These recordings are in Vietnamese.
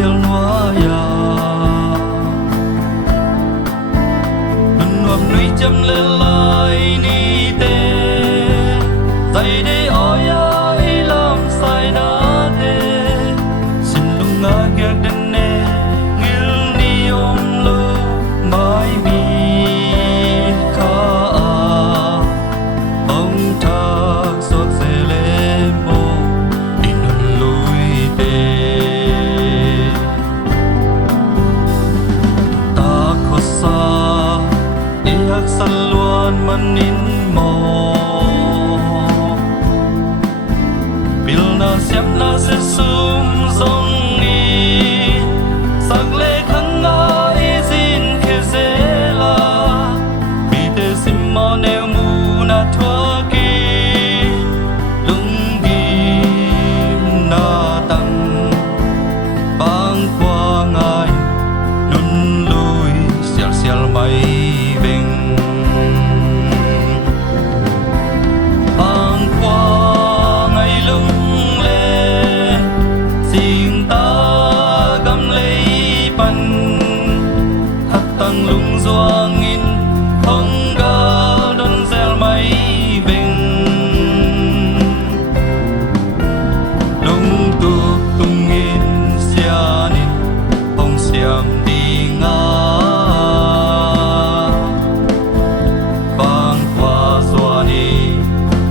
siêu hóa ya đừng ngầm núi chấm lên lại ni tê dậy để ôi ai làm sai đã thế xin lung ngã ghét đến nè nghiêng đi ôm lơ mãi mi khá ông thác xót dễ lệ mô đi nôn lùi tê san luan manin mo pilna siapna se sum zong ni sagle khanga izin khezela bite simone muna thua ki lungi na tang bang qua ngai nun lui sial sial mai veng lung doang in không ga đơn giản máy vinh lung tu tung in xian in phong xiang đi ngã bang qua doa ni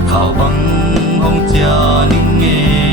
khảo băng hong chia ninh nghe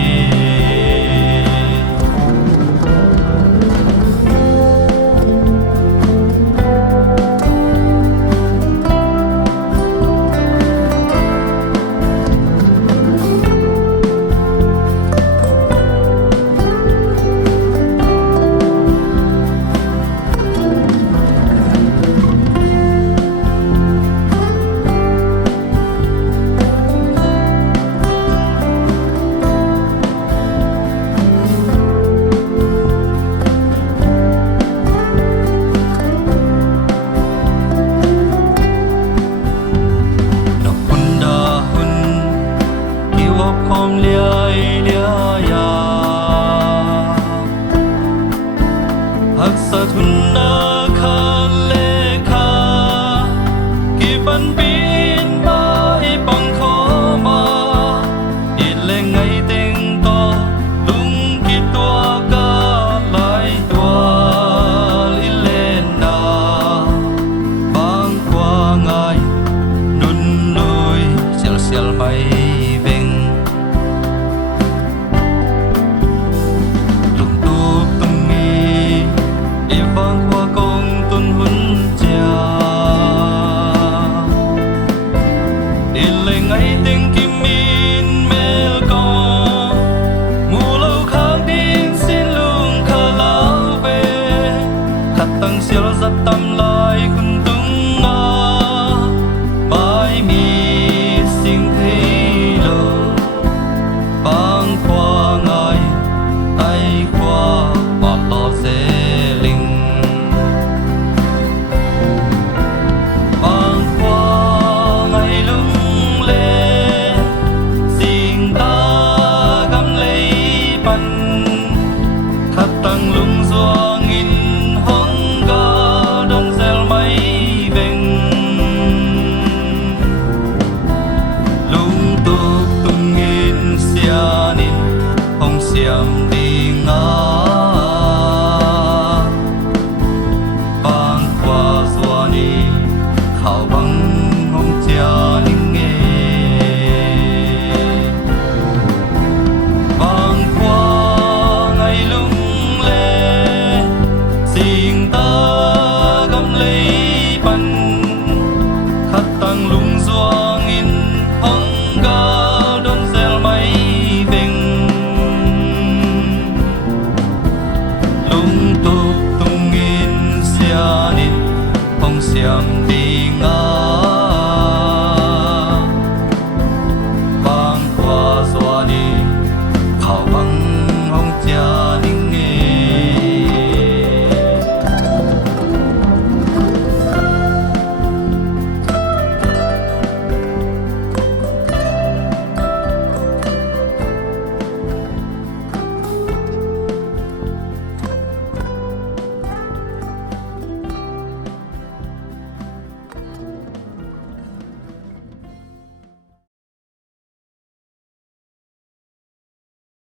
khom liai lia ya hak sa thun na kha le kha ki ban bi